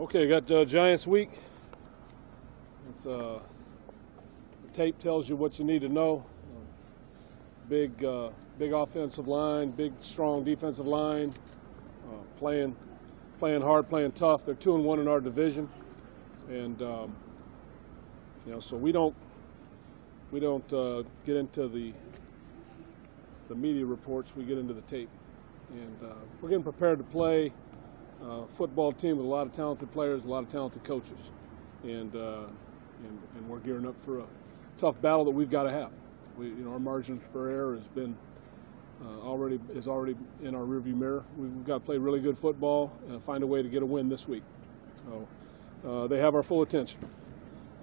Okay, got Giants week. It's, the tape tells you what you need to know. Big offensive line, big strong defensive line, playing hard, playing tough. They're 2-1 in our division, and so we don't get into the media reports. We get into the tape, and we're getting prepared to play. Football team with a lot of talented players, a lot of talented coaches, and we're gearing up for a tough battle that we've got to have. Our margin for error has been already in our rearview mirror. We've got to play really good football and find a way to get a win this week. So they have our full attention.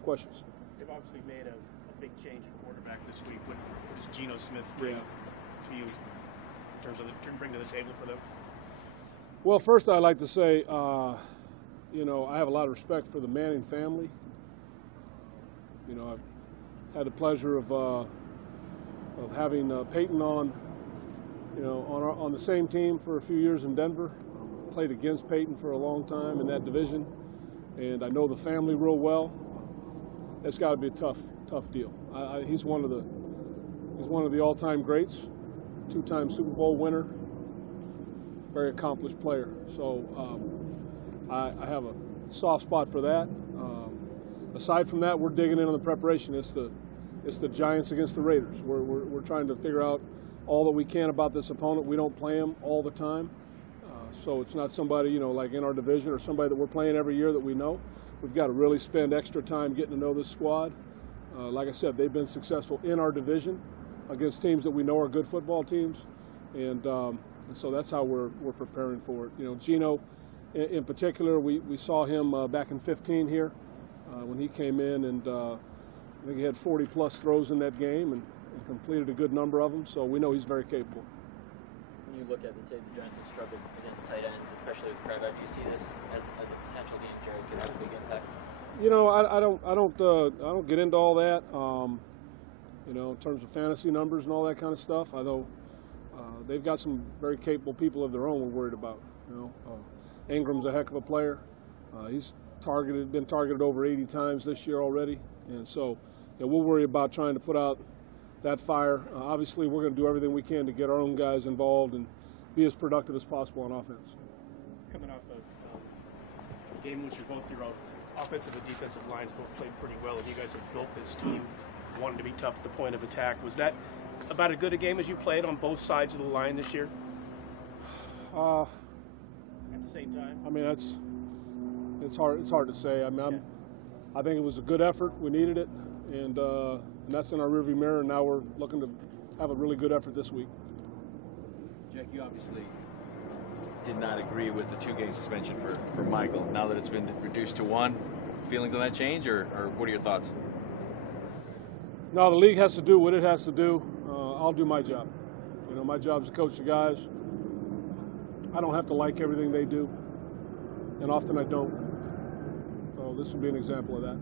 Questions? They've obviously made a big change in quarterback this week. What does Geno Smith bring to you in terms of bring to the table for them? Well, first I'd like to say, I have a lot of respect for the Manning family. I've had the pleasure of having Peyton on the same team for a few years in Denver. Played against Peyton for a long time in that division, and I know the family real well. It's got to be a tough deal. He's one of the all-time greats, two-time Super Bowl winner. Very accomplished player. So I have a soft spot for that. Aside from that, we're digging in on the preparation. It's the Giants against the Raiders. We're trying to figure out all that we can about this opponent. We don't play them all the time. So it's not somebody, like in our division or somebody that we're playing every year that we know. We've got to really spend extra time getting to know this squad. Like I said, they've been successful in our division against teams that we know are good football teams. And so that's how we're preparing for it. Geno, in particular, we saw him back in 15 here when he came in, and I think he had 40-plus throws in that game and completed a good number of them. So we know he's very capable. When you look at the tape, the Giants have struggled against tight ends, especially with Carr. Do you see this as a potential game Jerry could have a big impact? I don't get into all that. In terms of fantasy numbers and all that kind of stuff. I know. They've got some very capable people of their own we're worried about. Ingram's a heck of a player. He's been targeted over 80 times this year already. And so we'll worry about trying to put out that fire. Obviously, we're going to do everything we can to get our own guys involved and be as productive as possible on offense. Coming off of a game in which both your offensive and defensive lines both played pretty well, and you guys have built this team, wanting to be tough at the point of attack. Was that about as good a game as you played on both sides of the line this year? At the same time? I mean, it's hard to say. I mean, I think it was a good effort. We needed it, and that's in our rearview mirror. And now we're looking to have a really good effort this week. Jack, you obviously did not agree with the 2-game suspension for Michael. Now that it's been reduced to 1, feelings on that change, or what are your thoughts? No, the league has to do what it has to do. I'll do my job. My job is to coach the guys. I don't have to like everything they do, and often I don't. So this would be an example of that.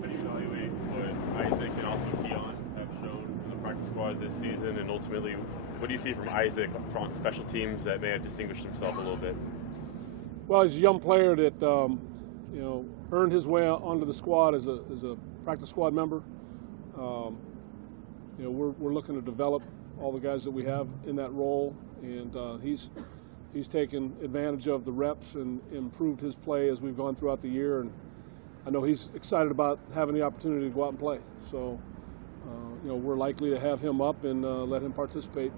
How do you evaluate what Isaac and also Keon have shown in the practice squad this season, and ultimately, what do you see from Isaac on special teams that may have distinguished himself a little bit? Well, he's a young player that earned his way onto the squad as a practice squad member. We're looking to develop all the guys that we have in that role, and he's taken advantage of the reps and improved his play as we've gone throughout the year. And I know he's excited about having the opportunity to go out and play. So, we're likely to have him up and let him participate,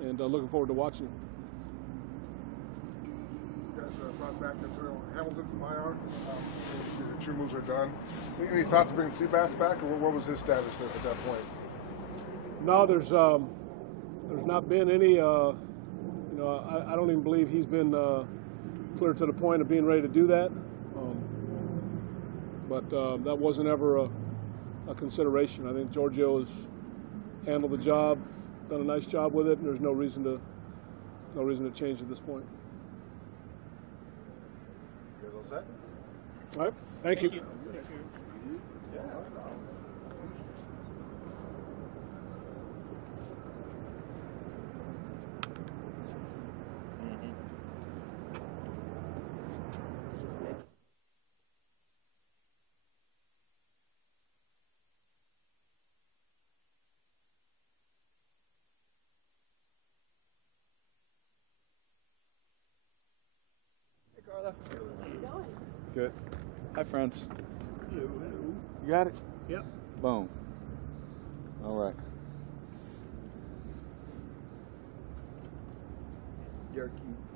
and looking forward to watching him. You guys brought back into Hamilton from IR. The true moves are done. Any thought to bring Seabass back, or what was his status at that point? No, there's not been any. I don't even believe he's been clear to the point of being ready to do that. But that wasn't ever a consideration. I think Giorgio has handled the job, done a nice job with it, and there's no reason to change at this point. You guys all set? All right. Thank you. stuff? Good. Hi, friends. You got it? Yep. Boom. All right. Derek,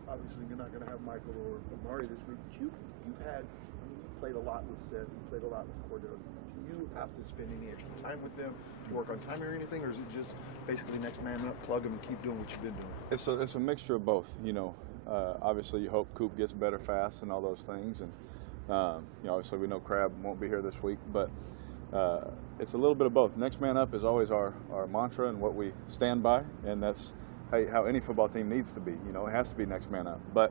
obviously you're not going to have Michael or Amari this week. But you've had, I mean, you played a lot with Seth, you played a lot with Cordell. Do you have to spend any extra time with them to work on timing or anything, or is it just basically next man up, plug them, and keep doing what you've been doing? It's a mixture of both. You know, obviously you hope Coop gets better fast and all those things, and you know, obviously we know Crab won't be here this week, but it's a little bit of both. Next man up is always our mantra and what we stand by, and that's how any football team needs to be. You know, it has to be next man up. But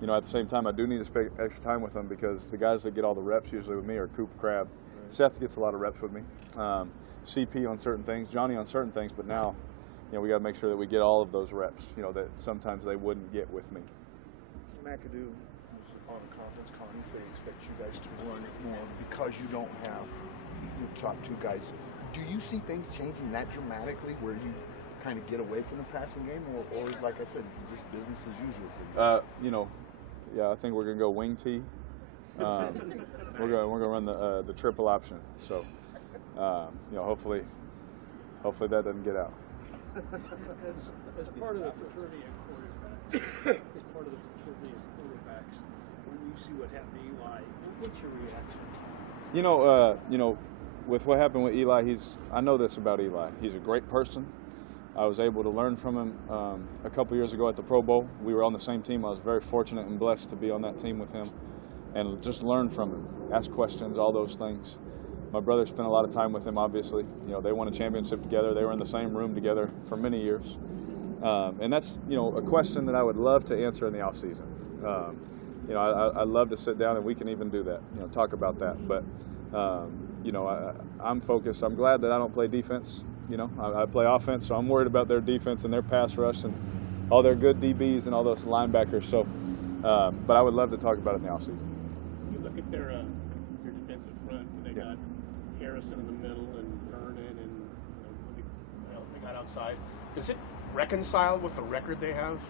you know, at the same time, I do need to spend extra time with them because the guys that get all the reps usually with me are Coop, Crab. Right. Seth gets a lot of reps with me. CP on certain things, Johnny on certain things, but now, you know, we got to make sure that we get all of those reps. You know, that sometimes they wouldn't get with me. McAdoo was on a conference call. He said he expects you guys to run it more because you don't have your top two guys. Do you see things changing that dramatically, where you kind of get away from the passing game, or like I said, is it just business as usual for you? You know, yeah, I think we're gonna go wing T. We're gonna run the triple option. So, you know, hopefully that doesn't get out. As part of the fraternity of quarterbacks, as part of the fraternity of quarterbacks, when you see what happened to Eli, what's your reaction? You know, with what happened with Eli, I know this about Eli. He's a great person. I was able to learn from him a couple years ago at the Pro Bowl. We were on the same team. I was very fortunate and blessed to be on that team with him and just learn from him, ask questions, all those things. My brother spent a lot of time with him, obviously. You know, they won a championship together. They were in the same room together for many years. And that's, you know, a question that I would love to answer in the offseason. You know, I'd love to sit down and we can even do that, you know, talk about that. But, you know, I'm focused. I'm glad that I don't play defense. You know, I play offense, so I'm worried about their defense and their pass rush and all their good DBs and all those linebackers. So, but I would love to talk about it in the offseason. You look at their defensive front. They got Harrison in the middle and Vernon, and they got outside. Does it reconcile with the record they have?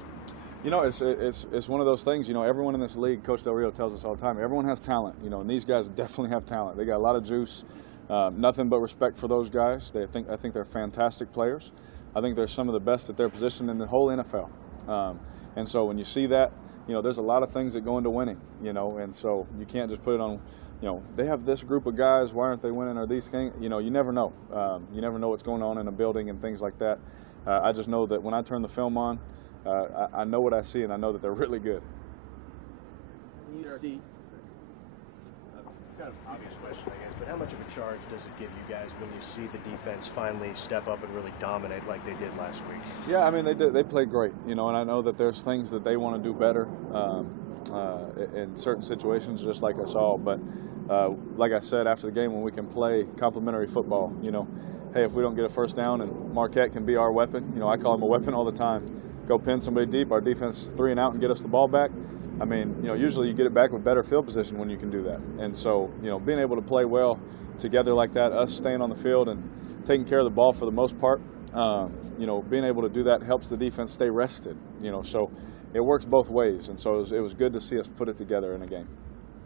You know, it's one of those things. You know, everyone in this league, Coach Del Rio tells us all the time, everyone has talent. You know, and these guys definitely have talent. They got a lot of juice. Nothing but respect for those guys. I think they're fantastic players. I think they're some of the best at their position in the whole NFL. And so when you see that, you know, there's a lot of things that go into winning, you know, and so you can't just put it on, you know, they have this group of guys, why aren't they winning, or these things, you know, you never know. You never know what's going on in a building and things like that. I just know that when I turn the film on, I know what I see, and I know that they're really good. You see, kind of an obvious question, I guess, but how much of a charge does it give you guys when you see the defense finally step up and really dominate like they did last week? Yeah, I mean, they played great, you know, and I know that there's things that they want to do better in certain situations, just like us all. But like I said, after the game, when we can play complementary football, you know, hey, if we don't get a first down and Marquette can be our weapon, you know, I call him a weapon all the time. Go pin somebody deep, our defense 3 and out and get us the ball back. I mean, you know, usually you get it back with better field position when you can do that. And so, you know, being able to play well together like that, us staying on the field and taking care of the ball for the most part, you know, being able to do that helps the defense stay rested, you know. So it works both ways. And so it was good to see us put it together in a game.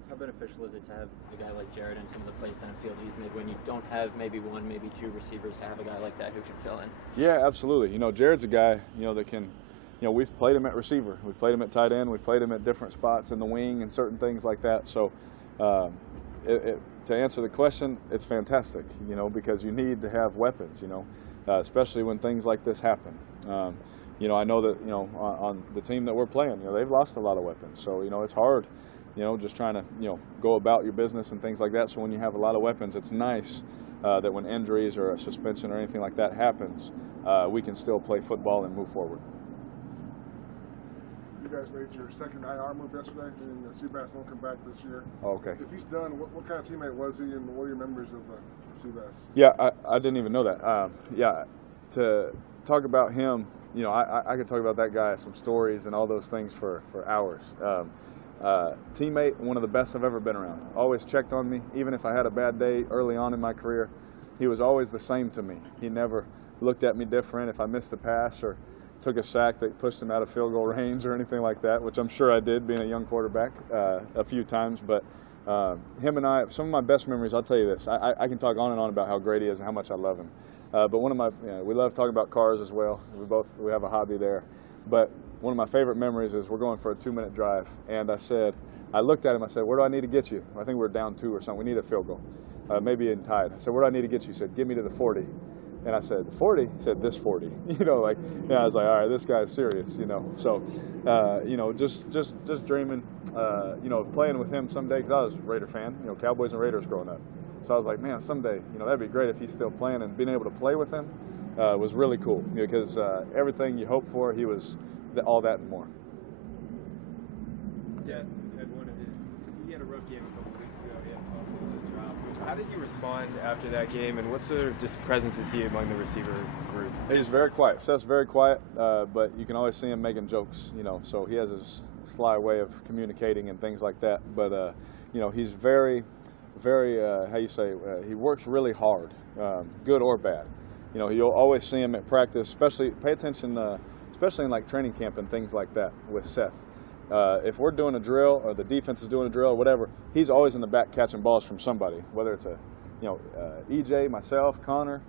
How beneficial is it to have a guy like Jared and some of the plays downfield he's made when you don't have maybe one, maybe two receivers, to have a guy like that who can fill in? Yeah, absolutely. You know, Jared's a guy, you know, that can – you know, we've played him at receiver. We've played him at tight end. We've played him at different spots in the wing and certain things like that. So to answer the question, it's fantastic, you know, because you need to have weapons, you know, especially when things like this happen. You know, I know that, you know, on the team that we're playing, you know, they've lost a lot of weapons. So, you know, it's hard, you know, just trying to, you know, go about your business and things like that. So when you have a lot of weapons, it's nice that when injuries or a suspension or anything like that happens, we can still play football and move forward. You guys made your second IR move yesterday, and Seabass won't come back this year. Oh, okay. If he's done, what kind of teammate was he, and what are your memories of Seabass? Yeah, I didn't even know that. Yeah, to talk about him, you know, I could talk about that guy, some stories and all those things for hours. Teammate, one of the best I've ever been around. Always checked on me, even if I had a bad day early on in my career. He was always the same to me. He never looked at me different if I missed a pass or took a sack that pushed him out of field goal range or anything like that, which I'm sure I did being a young quarterback a few times. But him and I, some of my best memories, I'll tell you this, I can talk on and on about how great he is and how much I love him. But one of my, we love talking about cars as well. We have a hobby there. But one of my favorite memories is we're going for a 2-minute drive. And I looked at him, I said, where do I need to get you? I think we're down 2 or something. We need a field goal, maybe in tied. I said, where do I need to get you? He said, get me to the 40. And I said, 40? He said, this 40. I was like, all right, this guy's serious, So, just dreaming, of playing with him someday, because I was a Raider fan, Cowboys and Raiders growing up. So I was like, man, someday, that'd be great if he's still playing, and being able to play with him was really cool, because everything you hope for, he was all that and more. Dad he had a rough game a couple weeks ago. He had a drop. How did he respond after that game, and what sort of just presence is he among the receiver group? He's very quiet. Seth's very quiet, but you can always see him making jokes, so he has his sly way of communicating and things like that. But, he's very, he works really hard, good or bad. You'll always see him at practice, especially pay attention, especially in like training camp and things like that with Seth. If we're doing a drill or the defense is doing a drill or whatever, he's always in the back catching balls from somebody, whether it's EJ, myself, Connor,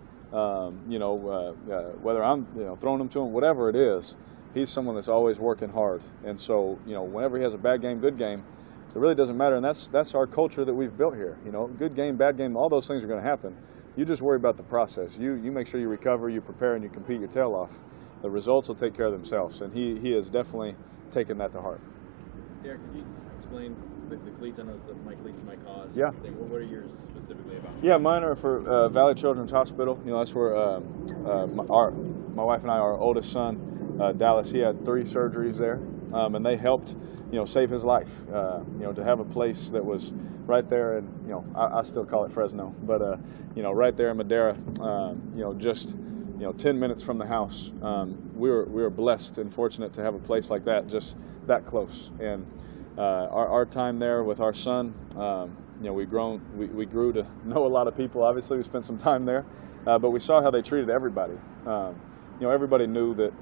whether I'm throwing them to him, whatever it is, he's someone that's always working hard. And so, whenever he has a bad game, good game, it really doesn't matter. And that's our culture that we've built here. Good game, bad game, all those things are going to happen. You just worry about the process. You make sure you recover, you prepare, and you compete your tail off. The results will take care of themselves, and he has definitely taken that to heart. Derek, could you explain the cleats? I know my cleats, my cause. Yeah. What are yours specifically about? Yeah, mine are for Valley Children's Hospital. That's where my wife and I, our oldest son, Dallas, he had 3 surgeries there, and they helped, save his life. To have a place that was right there, and I still call it Fresno, but right there in Madera, just 10 minutes from the house. We were blessed and fortunate to have a place like that, just that close. And our time there with our son, we grew to know a lot of people. Obviously, we spent some time there, but we saw how they treated everybody. Everybody knew that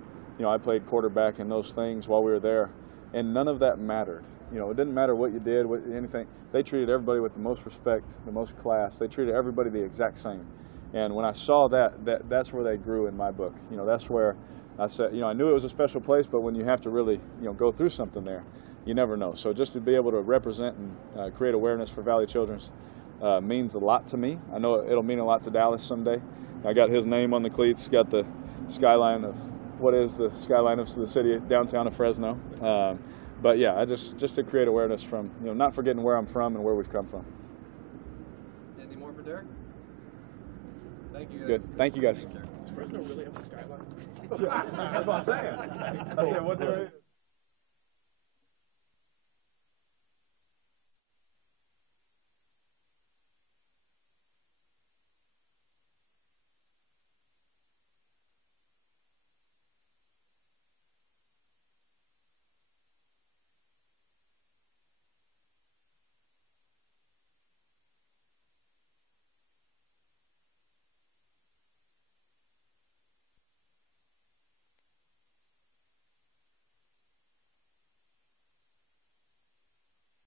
I played quarterback and those things while we were there, and none of that mattered. It didn't matter what you did, anything. They treated everybody with the most respect, the most class. They treated everybody the exact same. And when I saw that's where they grew in my book. That's where I said, I knew it was a special place, but when you have to really, go through something there, you never know. So just to be able to represent and create awareness for Valley Children's means a lot to me. I know it'll mean a lot to Dallas someday. I got his name on the cleats, got the skyline of what is the skyline of the city, downtown of Fresno. But yeah, I just to create awareness from, not forgetting where I'm from and where we've come from. Anything more for Derek? Thank you guys. Good. Thank you guys. Does Fresno really have a skyline? Yeah, that's what I'm saying. I said what there is.